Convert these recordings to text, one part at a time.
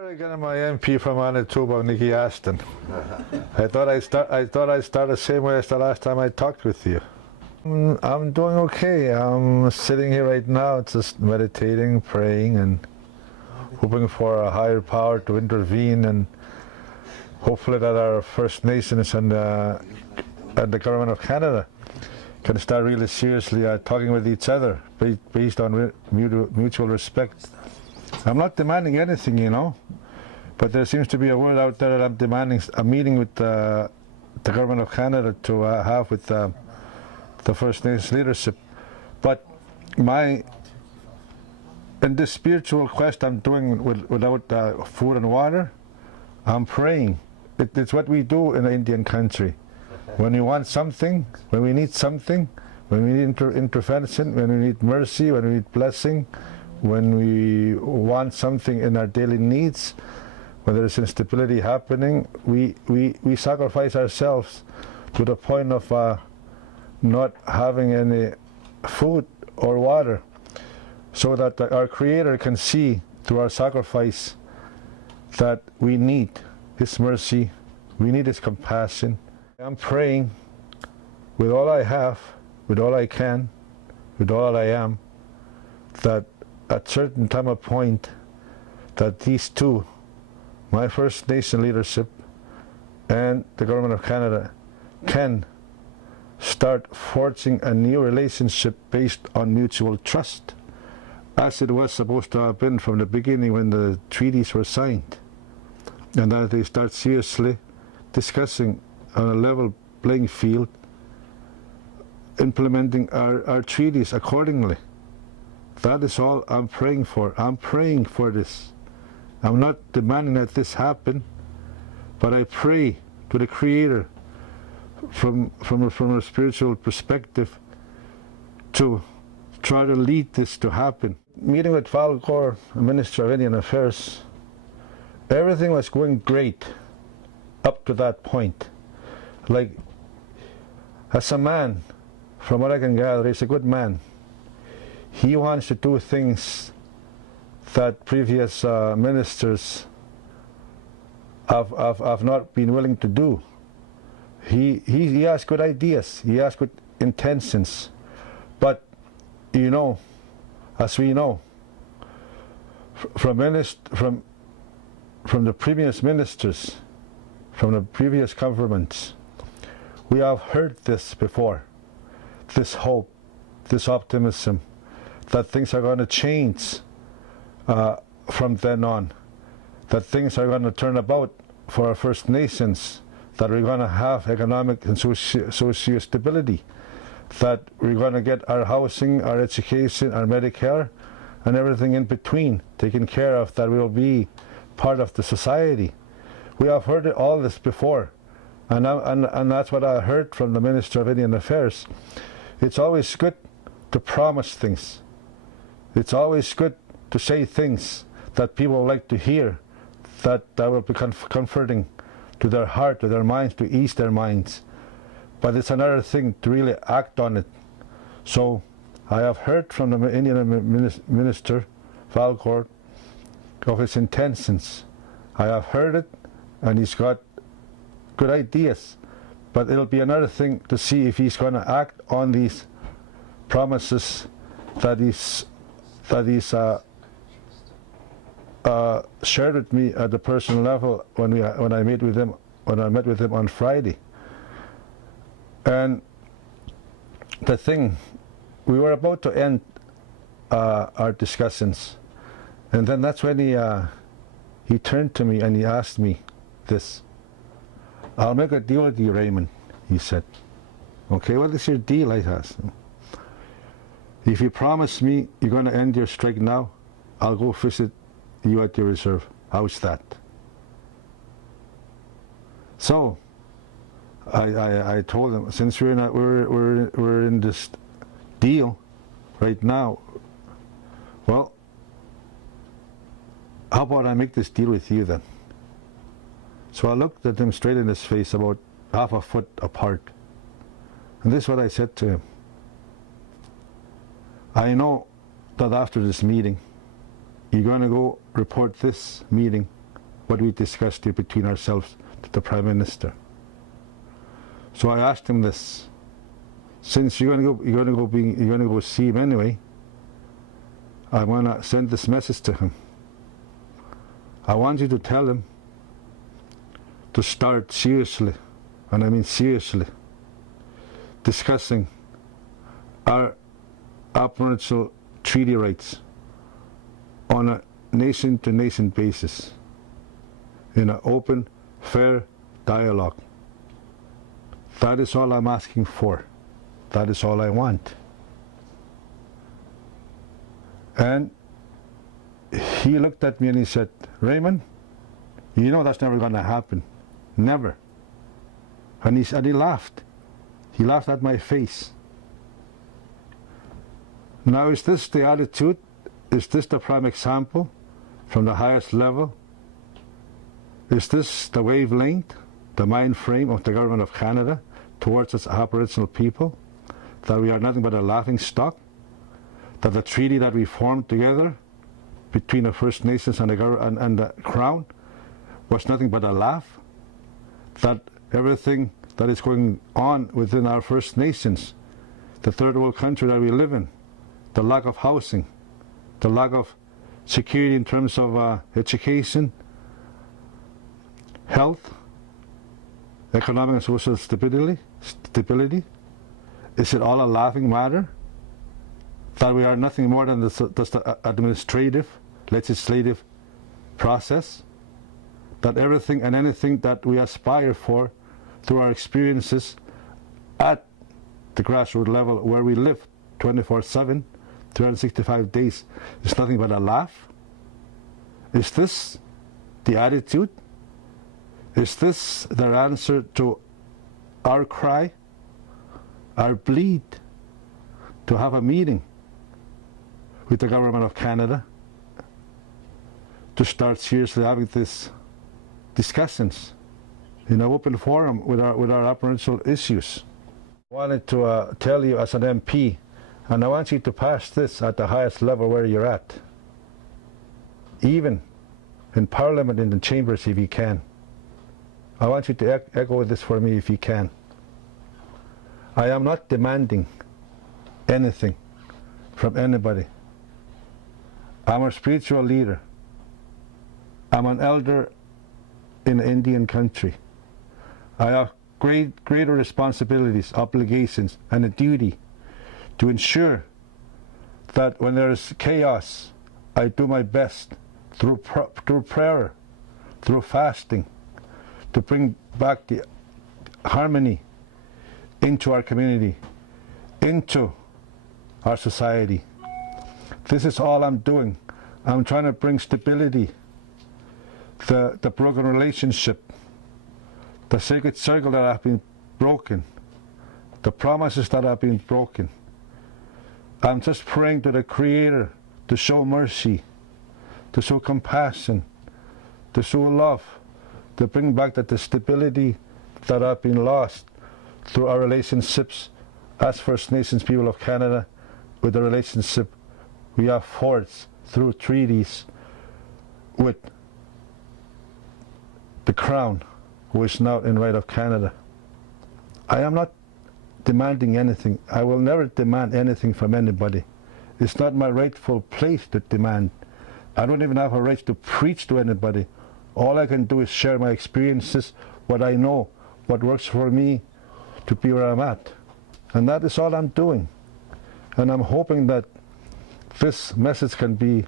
Again, my MP from Manitoba, Niki Ashton. I thought I'd start the same way as the last time I talked with you. I'm doing okay. I'm sitting here right now, just meditating, praying, and hoping for a higher power to intervene, and hopefully that our First Nations and the government of Canada can start really seriously talking with each other based on mutual respect. I'm not demanding anything, you know, but there seems to be a word out there that I'm demanding a meeting with the government of Canada to have with the First Nations leadership. But in this spiritual quest I'm doing without food and water, I'm praying. It's what we do in the Indian country. When we want something, when we need something, when we need intervention, when we need mercy, when we need blessing, when we want something in our daily needs, when there's instability happening, we sacrifice ourselves to the point of not having any food or water, so that our Creator can see through our sacrifice that we need His mercy, we need His compassion. I'm praying with all I have, with all I can, with all I am, that at certain time or point that these two, my First Nation leadership and the government of Canada, can start forging a new relationship based on mutual trust, as it was supposed to have been from the beginning when the treaties were signed, and that they start seriously discussing on a level playing field, implementing our treaties accordingly. That is all I'm praying for. I'm praying for this. I'm not demanding that this happen, but I pray to the Creator from a spiritual perspective to try to lead this to happen. Meeting with Falcor, Minister of Indian Affairs, everything was going great up to that point. Like, as a man, from what I can gather, he's a good man. He wants to do things that previous ministers have not been willing to do. He has good ideas, he has good intentions, but you know, as we know, from the previous ministers, from the previous governments, we have heard this before, this hope, this optimism, that things are going to change from then on, that things are going to turn about for our First Nations, that we're going to have economic and socio stability, that we're going to get our housing, our education, our Medicare, and everything in between taken care of, that we will be part of the society. We have heard all this before, and that's what I heard from the Minister of Indian Affairs. It's always good to promise things. It's always good to say things that people like to hear, that will be comforting to their heart, to their minds, to ease their minds. But it's another thing to really act on it. So I have heard from the Indian Minister, Falcor, of his intentions. I have heard it, and he's got good ideas. But it'll be another thing to see if he's going to act on these promises that he's shared with me at the personal level when I met with him on Friday. And the thing, we were about to end our discussions, and then that's when he turned to me and he asked me this. "I'll make a deal with you, Raymond," he said. "Okay, what is your deal?" I asked him. "If you promise me you're going to end your strike now, I'll go visit you at your reserve. How's that?" So I told him, since we're in this deal right now, well, how about I make this deal with you then? So I looked at him straight in his face, about half a foot apart, and this is what I said to him. "I know that after this meeting, you're going to go report this meeting what we discussed here between ourselves to the Prime Minister. So I asked him this: since you're going to go see him anyway, I'm going to send this message to him. I want you to tell him to start seriously, and I mean seriously, discussing our Aboriginal treaty rights on a nation-to-nation basis, in an open, fair dialogue. That is all I'm asking for. That is all I want. And he looked at me and he said, Raymond, you know that's never going to happen. Never. And he laughed. He laughed at my face. Now, is this the attitude? Is this the prime example from the highest level? Is this the wavelength, the mind frame of the Government of Canada towards its Aboriginal people? That we are nothing but a laughing stock? That the treaty that we formed together between the First Nations and the Crown was nothing but a laugh? That everything that is going on within our First Nations, the third world country that we live in, the lack of housing, the lack of security in terms of education, health, economic and social stability, is it all a laughing matter? That we are nothing more than just the administrative, legislative process? That everything and anything that we aspire for through our experiences at the grassroots level where we live 24/7, 365 days, is nothing but a laugh? Is this the attitude? Is this their answer to our cry, our plead to have a meeting with the Government of Canada to start seriously having these discussions in an open forum with our Aboriginal issues? I wanted to tell you as an MP, and I want you to pass this at the highest level where you're at, even in Parliament, in the chambers if you can. I want you to echo this for me if you can. I am not demanding anything from anybody. I'm a spiritual leader. I'm an elder in Indian country. I have greater responsibilities, obligations, and a duty to ensure that when there is chaos, I do my best through prayer, through fasting, to bring back the harmony into our community, into our society. This is all I'm doing. I'm trying to bring stability, the broken relationship, the sacred circle that have been broken, the promises that have been broken. I'm just praying to the Creator to show mercy, to show compassion, to show love, to bring back the stability that have been lost through our relationships as First Nations people of Canada, with the relationship we have forged through treaties with the Crown, who is now in right of Canada. I am not demanding anything. I will never demand anything from anybody. It's not my rightful place to demand. I don't even have a right to preach to anybody. All I can do is share my experiences, what I know, what works for me to be where I'm at. And that is all I'm doing. And I'm hoping that this message can be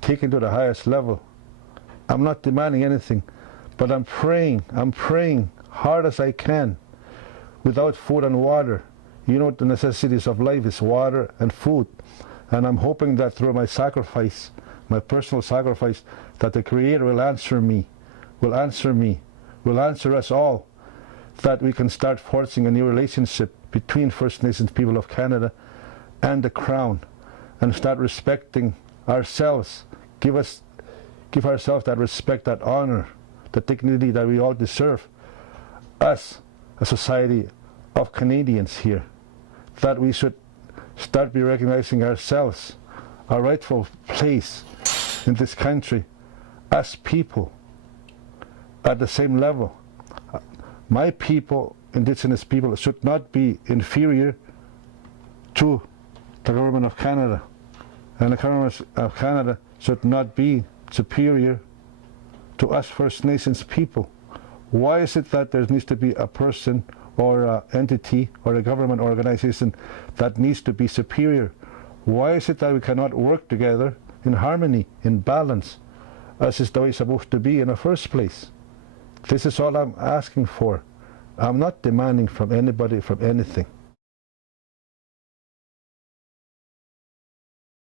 taken to the highest level. I'm not demanding anything, but I'm praying hard as I can. Without food and water, you know, the necessities of life is water and food. And I'm hoping that through my sacrifice, my personal sacrifice, that the Creator will answer me, will answer us all, that we can start forging a new relationship between First Nations people of Canada and the Crown, and start respecting ourselves, give ourselves that respect, that honor, the dignity that we all deserve as a society of Canadians here, that we should start be recognizing ourselves, our rightful place in this country as people, at the same level. My people, Indigenous people, should not be inferior to the government of Canada, and the government of Canada should not be superior to us First Nations people. Why is it that there needs to be a person or an entity or a government organization that needs to be superior? Why is it that we cannot work together in harmony, in balance, as is the way it's supposed to be in the first place? This is all I'm asking for. I'm not demanding from anybody, from anything.